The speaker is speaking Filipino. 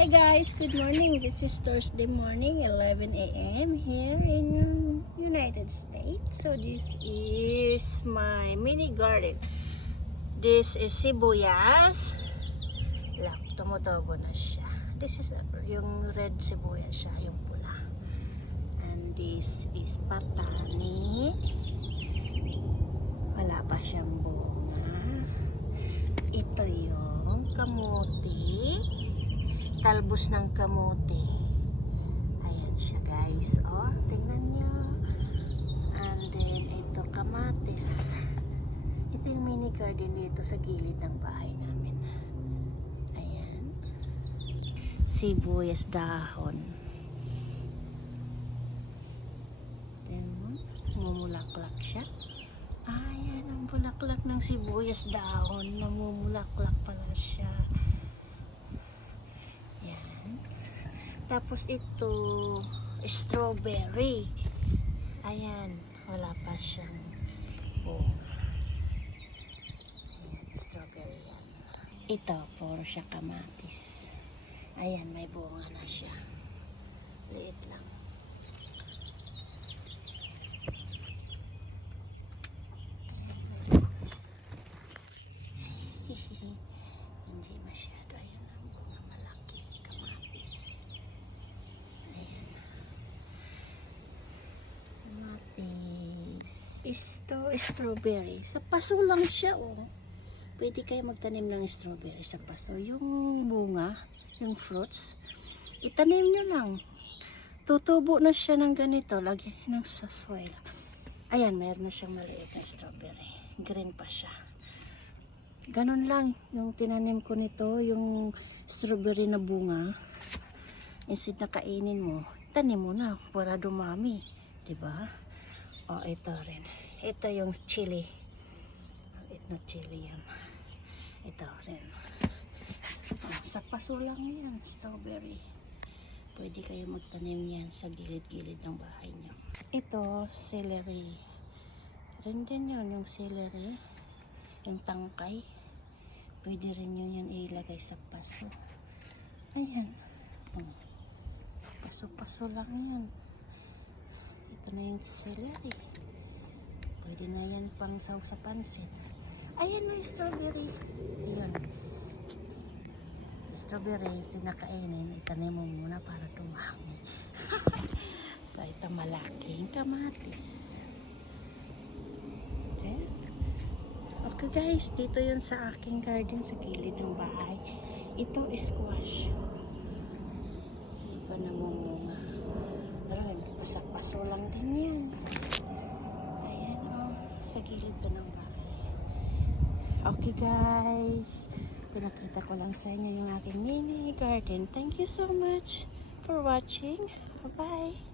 Hi guys, good morning. This is Thursday morning, 11 a.m. here in United States. So this is my mini garden. This is sibuyas. Look, tumutubo na siya. This is yung red sibuyas siya, yung pula. And this is patani. Wala pa siyang bunga. Ito yung kamuti. Talbos ng kamote. Ayan siya guys. Oh, tingnan nyo. And then, ito kamatis. Ito yung mini garden dito sa gilid ng bahay namin. Ayan. Sibuyas dahon. Tingnan mo. Mumulaklak siya. Ayan ang bulaklak ng sibuyas dahon. Namumulaklak pala siya. Tapos ito, strawberry. Ayan, wala pa siyang bunga. Strawberry yan. Ito, puro siya kamatis. Ayan, may bunga na siya. Liit lang. Hindi masyado. Ayan ang bunga malaki. Kamatis. Ito, strawberry. Sa paso lang siya, oh. Pwede kayo magtanim ng strawberry sa paso. Yung bunga, yung fruits, itanim nyo lang. Tutubo na siya ng ganito. Lagyan nyo ng sa soil. Ayan, meron na siyang maliit na strawberry. Green pa siya. Ganon lang yung tinanim ko nito, yung strawberry na bunga. Instead na kainin mo, tanim mo na para dumami. Diba? O, ito rin. Ito yung chili. Ito na chili yan. Ito rin. Sa paso lang yan, strawberry. Pwede kayo magtanim yan sa gilid-gilid ng bahay nyo. Ito, celery. Rin din yun, yung celery. Yung tangkay. Pwede rin yun yan ilagay sa paso. Ayan. Paso-paso lang yan. Ito na yung celery. Pwede na yan pang saw sa pansit. Ayan may strawberry. Ayan. Strawberry, sinakainin. Itanim mo muna para tumami. So, ito malaking kamatis. Okay. Okay guys, dito yun sa aking garden sa gilid ng bahay. Ito squash. Hindi pa namumunga. Paso lang din yan. Ayan o. Sa gilid pa ng bahay. Okay guys. Pinakita ko lang sa inyo yung aking mini garden. Thank you so much for watching. Bye bye.